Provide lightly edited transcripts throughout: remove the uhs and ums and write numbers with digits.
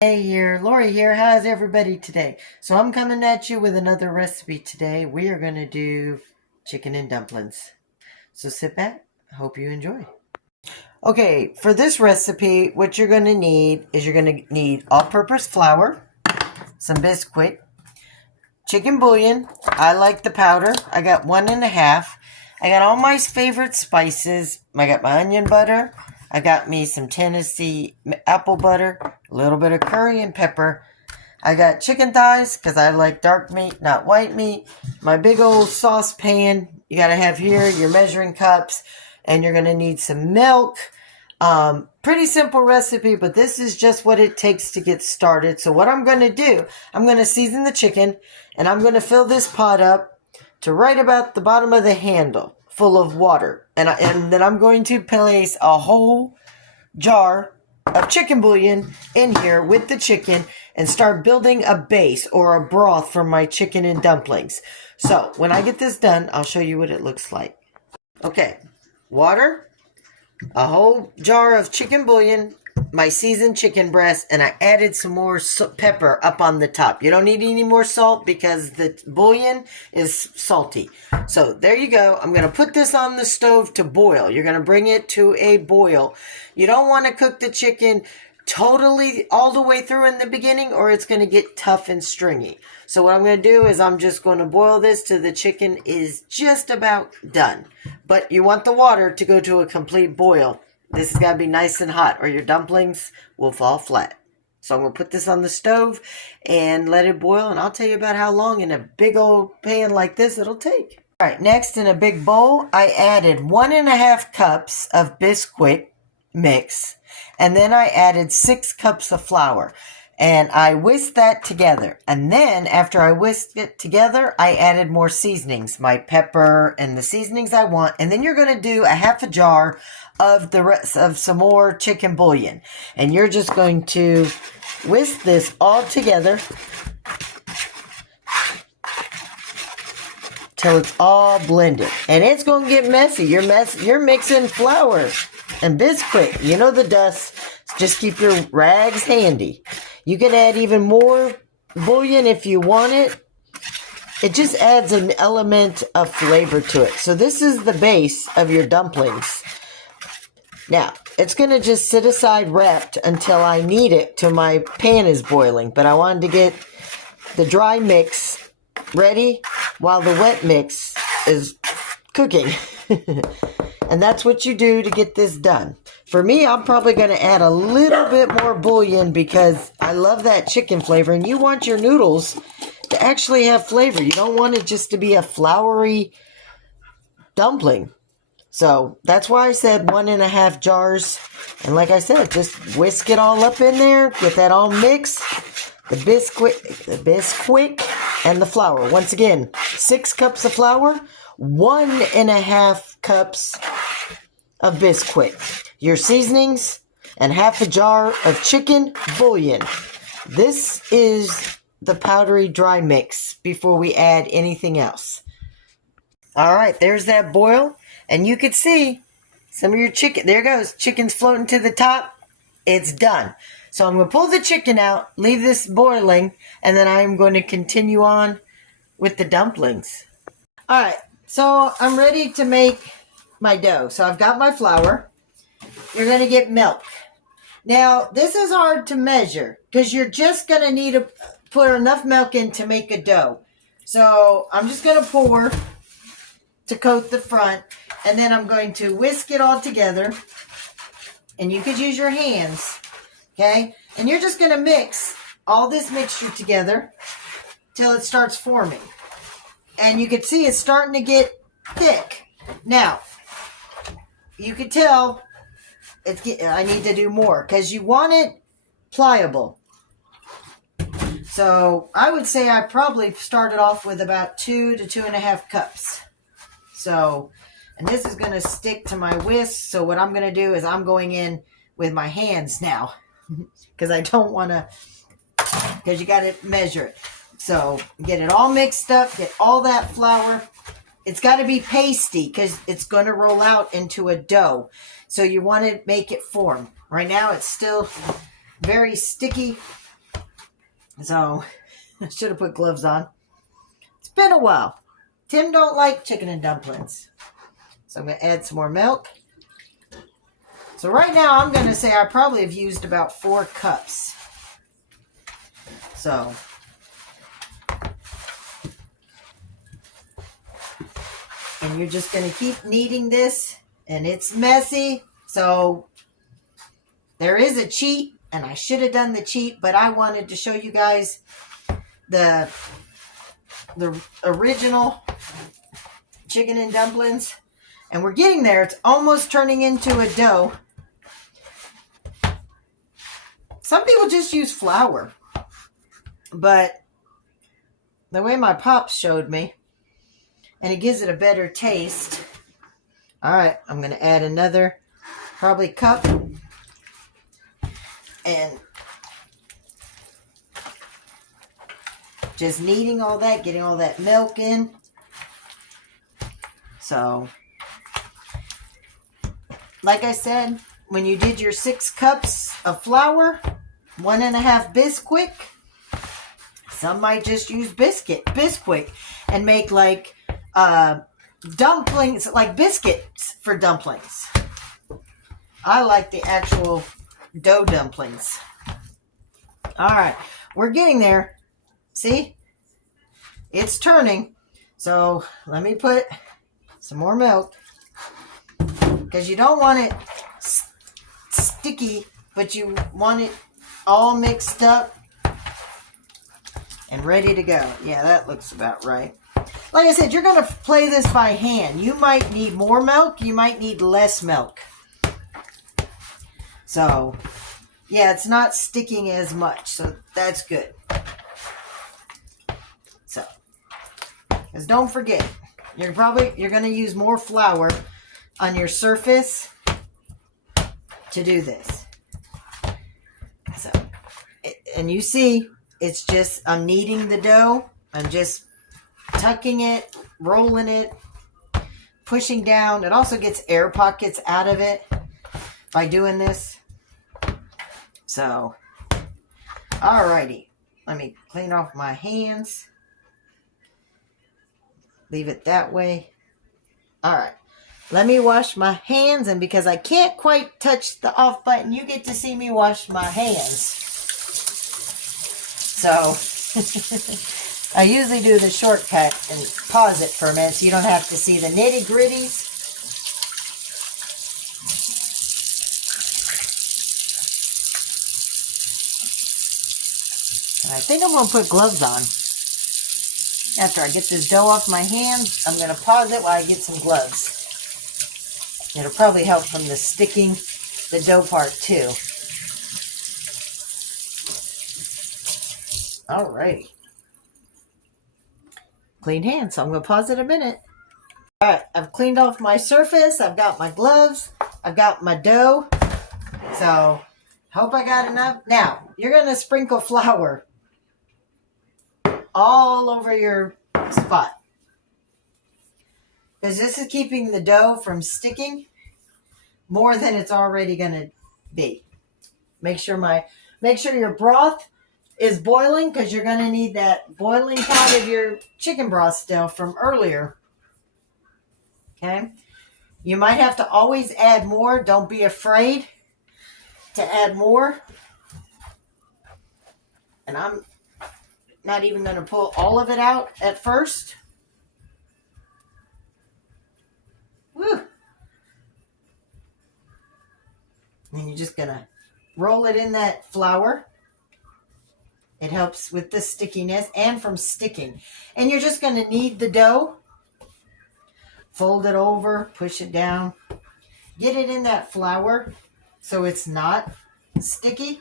Hey here, Lori here. How's everybody today? So I'm coming at you with another recipe today. We are going to do chicken and dumplings. So sit back. Hope you enjoy. Okay, for this recipe, what you're going to need is you're going to need all-purpose flour, some Bisquick, chicken bouillon. I like the powder. I got 1.5. I got all my favorite spices. I got my onion butter. I got me some Tennessee apple butter, a little bit of curry and pepper. I got chicken thighs because I like dark meat, not white meat. My big old saucepan. You got to have here your measuring cups. And you're going to need some milk. Pretty simple recipe, but this is just what it takes to get started. So what I'm going to do, I'm going to season the chicken. And I'm going to fill this pot up to right about the bottom of the handle, full of water. And then I'm going to place a whole jar of chicken bouillon in here with the chicken and start building a base or a broth for my chicken and dumplings. So when I get this done, I'll show you what it looks like. Okay, water, a whole jar of chicken bouillon, my seasoned chicken breast, and I added some more pepper up on the top. You don't need any more salt because the bouillon is salty. So there you go. I'm going to put this on the stove to boil. You're going to bring it to a boil. You don't want to cook the chicken totally all the way through in the beginning or it's going to get tough and stringy. So what I'm going to do is I'm just going to boil this till the chicken is just about done. But you want the water to go to a complete boil. This has got to be nice and hot or your dumplings will fall flat. So I'm going to put this on the stove and let it boil. And I'll tell you about how long in a big old pan like this it'll take. All right, next in a big bowl, I added 1.5 cups of Bisquick mix. And then I added 6 cups of flour. And I whisked that together. And then after I whisked it together, I added more seasonings, my pepper and the seasonings I want. And then you're going to do a half a jar of the rest of some more chicken bouillon. And you're just going to whisk this all together till it's all blended. And it's going to get messy. You're mixing flour and Bisquick. You know the dust. Just keep your rags handy. You can add even more bouillon if you want it. It just adds an element of flavor to it. So this is the base of your dumplings. Now, it's going to just sit aside wrapped until I need it till my pan is boiling. But I wanted to get the dry mix ready while the wet mix is cooking. And that's what you do to get this done. For me, I'm probably going to add a little bit more bouillon because I love that chicken flavor. And you want your noodles to actually have flavor. You don't want it just to be a floury dumpling. So that's why I said 1.5 jars. And like I said, just whisk it all up in there. Get that all mixed. The Bisquick and the flour. Once again, 6 cups of flour. 1.5 cups of Bisquick, your seasonings, and half a jar of chicken bouillon. This is the powdery dry mix before we add anything else. All right, there's that boil, and you can see some of your chicken. There it goes, chicken's floating to the top. It's done. So I'm going to pull the chicken out, leave this boiling, and then I'm going to continue on with the dumplings. All right. So I'm ready to make my dough. So I've got my flour. You're going to get milk. Now, this is hard to measure because you're just going to need to put enough milk in to make a dough. So I'm just going to pour to coat the front. And then I'm going to whisk it all together. And you could use your hands. Okay? And you're just going to mix all this mixture together till it starts forming. And you can see it's starting to get thick. Now, you can tell I need to do more because you want it pliable. So I would say I probably started off with about 2 to 2.5 cups. So, and this is going to stick to my whisk. So what I'm going to do is I'm going in with my hands now because I don't want to, because you got to measure it. So get it all mixed up, get all that flour. It's got to be pasty because it's going to roll out into a dough. So you want to make it form. Right now it's still very sticky So I should have put gloves on. It's been a while. Tim don't like chicken and dumplings. So I'm going to add some more milk. So right now I'm going to say I probably have used about 4 cups. So and you're just going to keep kneading this, and it's messy. So there is a cheat, and I should have done the cheat, but I wanted to show you guys the original chicken and dumplings. And we're getting there. It's almost turning into a dough. Some people just use flour, but the way my pops showed me, and it gives it a better taste. All right, I'm going to add another probably cup. And just kneading all that, getting all that milk in. So, like I said, when you did your 6 cups of flour, 1.5 Bisquick. Some might just use Bisquick and make like dumplings, like biscuits for dumplings. I like the actual dough dumplings. All right, we're getting there. See? It's turning. So let me put some more milk, because you don't want it sticky, but you want it all mixed up and ready to go. Yeah, that looks about right. Like I said, you're going to play this by hand. You might need more milk. You might need less milk. So, yeah, it's not sticking as much. So, that's good. So, because don't forget, you're going to use more flour on your surface to do this. So, and you see, it's just, I'm kneading the dough. I'm just tucking it, rolling it, pushing down. It also gets air pockets out of it by doing this. So, alrighty. Let me clean off my hands. Leave it that way. Alright. Let me wash my hands, and because I can't quite touch the off button, you get to see me wash my hands. So, I usually do the shortcut and pause it for a minute so you don't have to see the nitty-gritties. And I think I'm going to put gloves on. After I get this dough off my hands, I'm going to pause it while I get some gloves. It'll probably help from the sticking the dough part too. Alrighty. Clean hands, so I'm going to pause it a minute. Alright, I've cleaned off my surface. I've got my gloves. I've got my dough. So, hope I got enough. Now, you're going to sprinkle flour all over your spot, because this is keeping the dough from sticking more than it's already going to be. Make sure your broth is boiling, because you're going to need that boiling pot of your chicken broth still from earlier. Okay? You might have to always add more. Don't be afraid to add more. And I'm not even going to pull all of it out at first. Woo! And you're just going to roll it in that flour. It helps with the stickiness and from sticking. And you're just going to knead the dough. Fold it over, push it down. Get it in that flour so it's not sticky.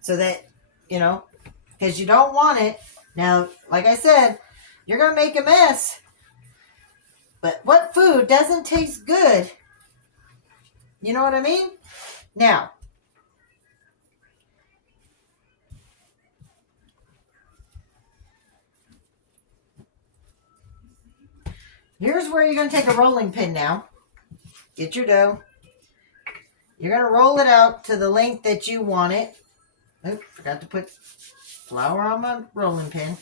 So that, because you don't want it. Now, like I said, you're going to make a mess. But what food doesn't taste good? You know what I mean? Now, here's where you're going to take a rolling pin now. Get your dough. You're going to roll it out to the length that you want it. Oh, forgot to put flour on my rolling pin.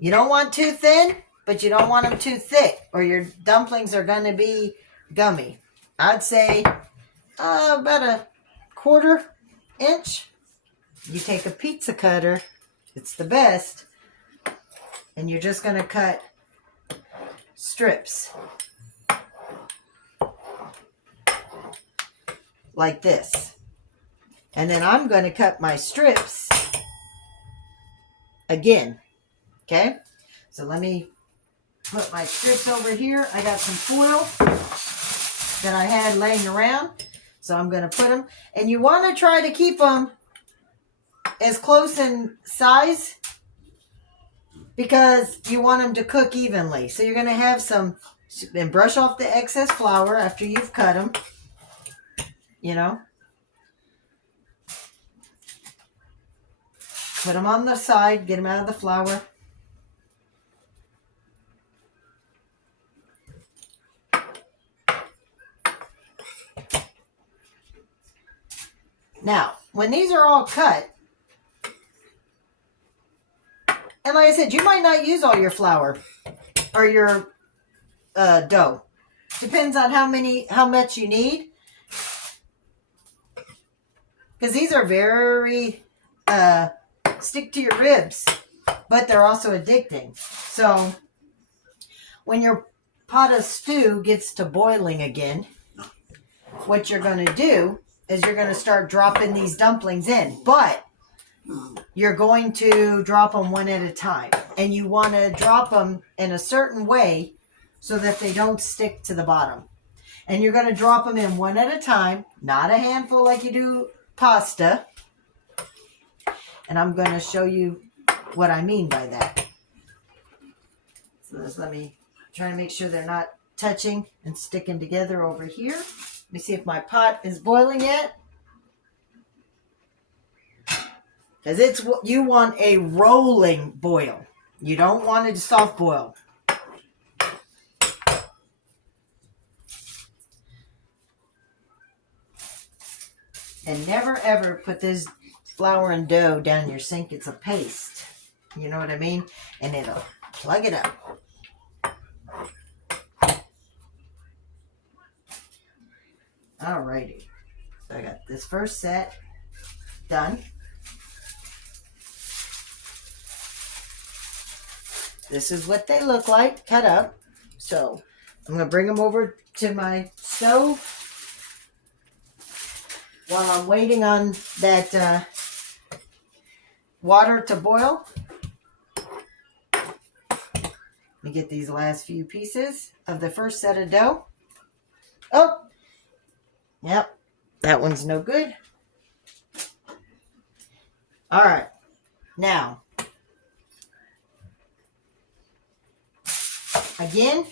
You don't want too thin, but you don't want them too thick, or your dumplings are going to be gummy. I'd say about a 1/4 inch. You take a pizza cutter, it's the best, and you're just going to cut strips like this. And then I'm going to cut my strips again. Okay, so let me put my strips over here. I got some foil that I had laying around, so I'm going to put them. And you want to try to keep them as close in size because you want them to cook evenly. So you're going to have some, and brush off the excess flour after you've cut them, you know. Put them on the side, get them out of the flour. Now, when these are all cut, and like I said, you might not use all your flour or your dough. Depends on how much you need. Because these are very stick to your ribs, but they're also addicting. So when your pot of stew gets to boiling again, what you're going to do is you're going to start dropping these dumplings in, but you're going to drop them one at a time, and you want to drop them in a certain way so that they don't stick to the bottom. And you're going to drop them in one at a time, not a handful like you do pasta. And I'm going to show you what I mean by that. So just let me try to make sure they're not touching and sticking together over here. Let me see if my pot is boiling yet. Because it's what you want, a rolling boil. You don't want it to soft boil. And never ever put this flour and dough down your sink. It's a paste. You know what I mean? And it'll plug it up. Alrighty. So I got this first set done. This is what they look like, cut up. So I'm going to bring them over to my stove while I'm waiting on that water to boil. Let me get these last few pieces of the first set of dough. Oh, yep, that one's no good. All right, now, again,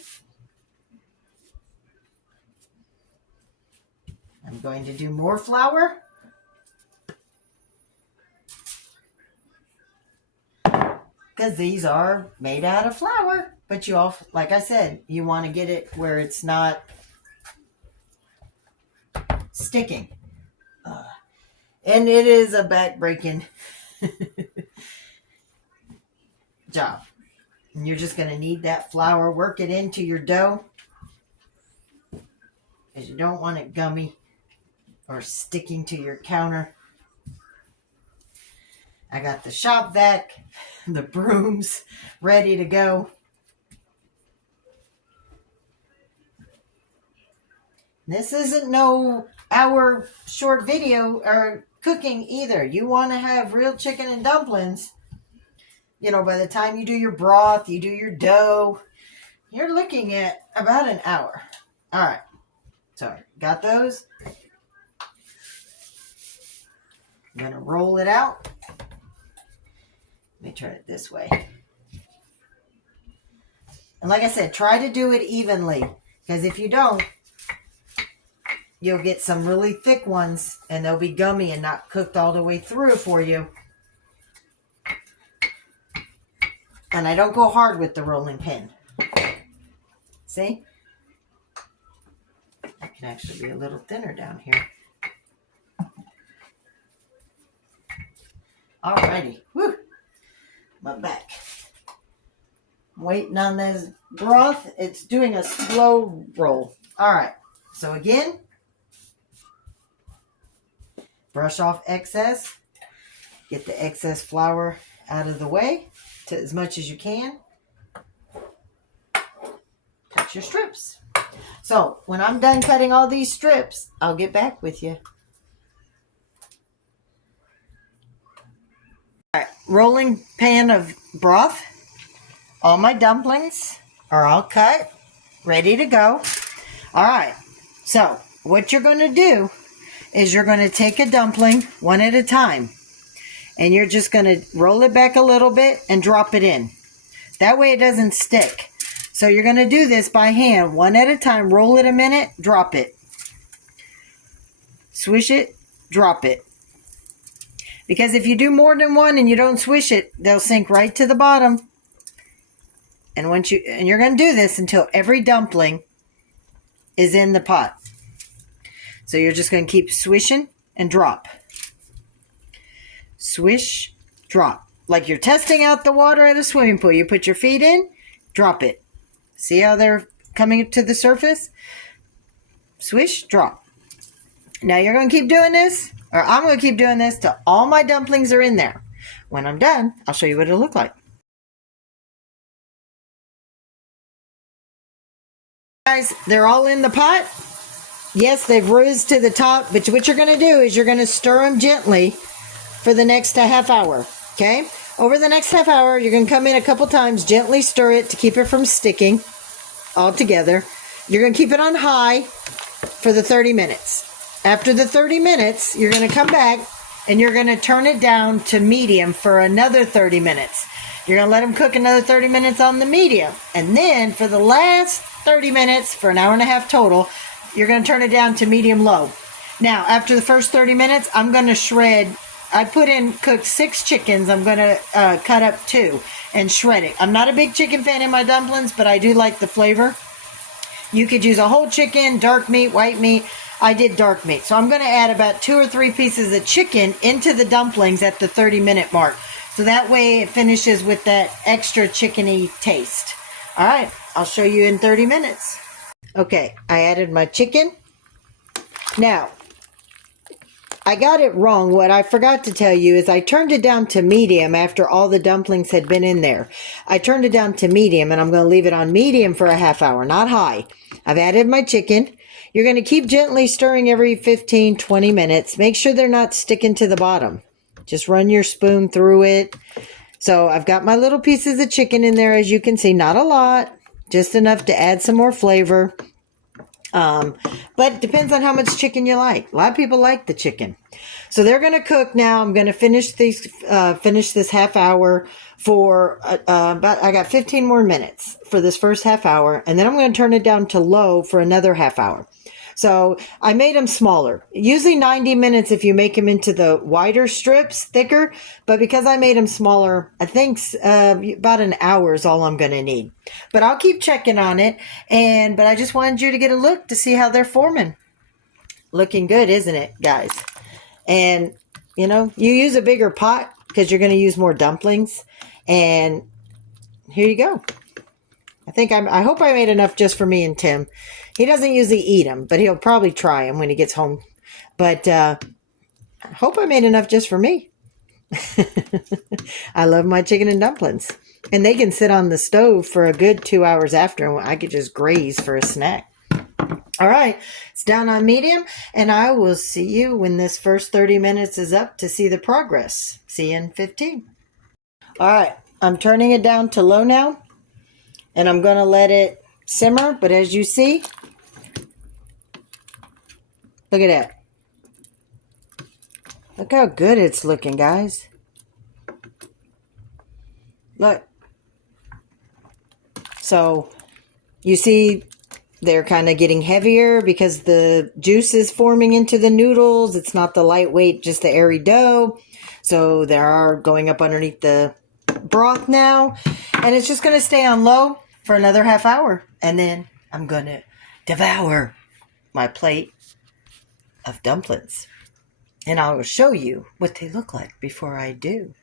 I'm going to do more flour. Because these are made out of flour. But you all, like I said, you want to get it where it's not sticking. And it is a back-breaking job. And you're just going to need that flour. Work it into your dough. Because you don't want it gummy or sticking to your counter. I got the shop vac, the brooms ready to go. This isn't no hour short video or cooking either. You want to have real chicken and dumplings. You know, by the time you do your broth, you do your dough, you're looking at about an hour. All right. So, got those. I'm going to roll it out. Let me turn it this way. And like I said, try to do it evenly. Because if you don't, you'll get some really thick ones. And they'll be gummy and not cooked all the way through for you. And I don't go hard with the rolling pin. See? I can can actually be a little thinner down here. Alrighty. Woo! My back. I'm waiting on this broth. It's doing a slow roll. Alright. So again, brush off excess. Get the excess flour out of the way to as much as you can. Cut your strips. So when I'm done cutting all these strips, I'll get back with you. All right, rolling pan of broth. All my dumplings are all cut, ready to go. All right, so what you're going to do is you're going to take a dumpling one at a time. And you're just going to roll it back a little bit and drop it in. That way it doesn't stick. So you're going to do this by hand, one at a time. Roll it a minute, drop it. Swish it, drop it. Because if you do more than one and you don't swish it, they'll sink right to the bottom. And you're going to do this until every dumpling is in the pot. So you're just going to keep swishing and drop. Swish, drop. Like you're testing out the water at a swimming pool. You put your feet in, drop it. See how they're coming to the surface? Swish, drop. Now you're going to keep doing this, or I'm going to keep doing this till all my dumplings are in there. When I'm done, I'll show you what it'll look like. Guys, they're all in the pot. Yes, they've rose to the top, but what you're going to do is you're going to stir them gently for the next half hour, okay? Over the next half hour, you're going to come in a couple times, gently stir it to keep it from sticking all together. You're going to keep it on high for the 30 minutes. After the 30 minutes, you're going to come back and you're going to turn it down to medium for another 30 minutes. You're going to let them cook another 30 minutes on the medium. And then for the last 30 minutes, for an hour and a half total, you're going to turn it down to medium-low. Now, after the first 30 minutes, I'm going to shred. I cooked 6 chickens. I'm going to cut up 2 and shred it. I'm not a big chicken fan in my dumplings, but I do like the flavor. You could use a whole chicken, dark meat, white meat. I did dark meat. So I'm going to add about 2 or 3 pieces of chicken into the dumplings at the 30-minute mark. So that way it finishes with that extra chickeny taste. All right, I'll show you in 30 minutes. Okay, I added my chicken. Now, I got it wrong. What I forgot to tell you is I turned it down to medium after all the dumplings had been in there. I turned it down to medium, and I'm going to leave it on medium for a half hour, not high. I've added my chicken. You're going to keep gently stirring every 15, 20 minutes. Make sure they're not sticking to the bottom. Just run your spoon through it. So I've got my little pieces of chicken in there, as you can see. Not a lot, just enough to add some more flavor. But it depends on how much chicken you like. A lot of people like the chicken. So they're going to cook now. I'm going to finish this half hour for I got 15 more minutes for this first half hour. And then I'm going to turn it down to low for another half hour. So I made them smaller. Usually 90 minutes if you make them into the wider strips, thicker. But because I made them smaller, I think about an hour is all I'm going to need. But I'll keep checking on it. But I just wanted you to get a look to see how they're forming. Looking good, isn't it, guys? And, you know, you use a bigger pot because you're going to use more dumplings. And here you go. I hope I made enough just for me and Tim. He doesn't usually eat them, but he'll probably try them when he gets home. But I hope I made enough just for me. I love my chicken and dumplings. And they can sit on the stove for a good 2 hours after, and I could just graze for a snack. All right, it's down on medium, and I will see you when this first 30 minutes is up to see the progress. See you in 15. All right, I'm turning it down to low now, and I'm going to let it simmer. But as you see, look at that. Look how good it's looking, guys. Look. So, you see they're kind of getting heavier because the juice is forming into the noodles. It's not the lightweight, just the airy dough. So, they are going up underneath the broth now. And it's just going to stay on low for another half hour. And then I'm going to devour my plate of dumplings. And I will show you what they look like before I do.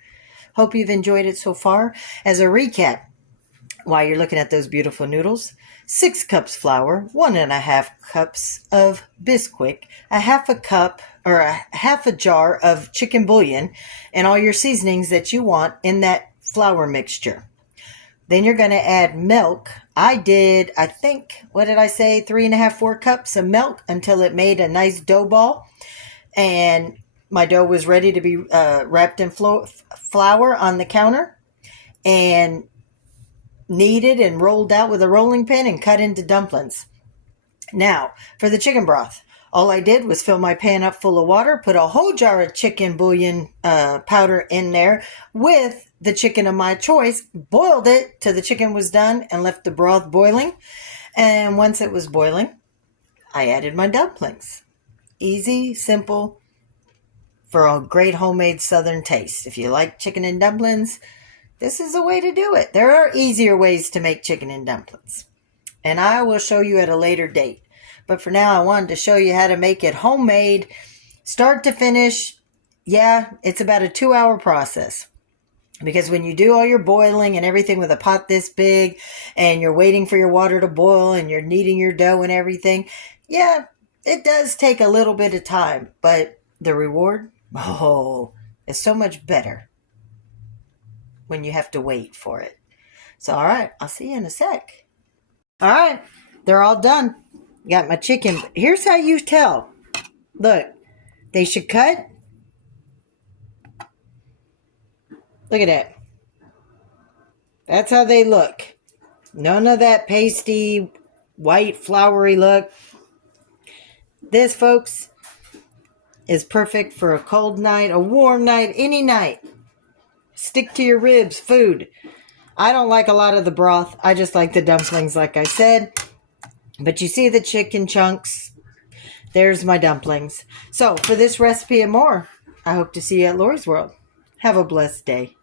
Hope you've enjoyed it so far. As a recap, while you're looking at those beautiful noodles, 6 cups flour, 1.5 cups of Bisquick, a half a cup or a half a jar of chicken bouillon, and all your seasonings that you want in that flour mixture. Then you're going to add milk. I did, I think, what did I say? 3.5, 4 cups of milk until it made a nice dough ball. And my dough was ready to be wrapped in flour on the counter and kneaded and rolled out with a rolling pin and cut into dumplings. Now, for the chicken broth, all I did was fill my pan up full of water, put a whole jar of chicken bouillon powder in there with the chicken of my choice, boiled it till the chicken was done, and left the broth boiling. And once it was boiling, I added my dumplings. Easy, simple, for a great homemade southern taste. If you like chicken and dumplings, this is the way to do it. There are easier ways to make chicken and dumplings, and I will show you at a later date. But for now, I wanted to show you how to make it homemade, start to finish. Yeah, it's about a 2-hour process. Because when you do all your boiling and everything with a pot this big, and you're waiting for your water to boil, and you're kneading your dough and everything, yeah, it does take a little bit of time. But the reward, is so much better when you have to wait for it. So, all right, I'll see you in a sec. All right, they're all done. Got my chicken. Here's how you tell. Look, they should cut. Look at that. That's how they look. None of that pasty, white, floury look. This, folks, is perfect for a cold night, a warm night, any night. Stick to your ribs, food. I don't like a lot of the broth. I just like the dumplings, like I said. But you see the chicken chunks. There's my dumplings. So for this recipe and more, I hope to see you at Lori's World. Have a blessed day.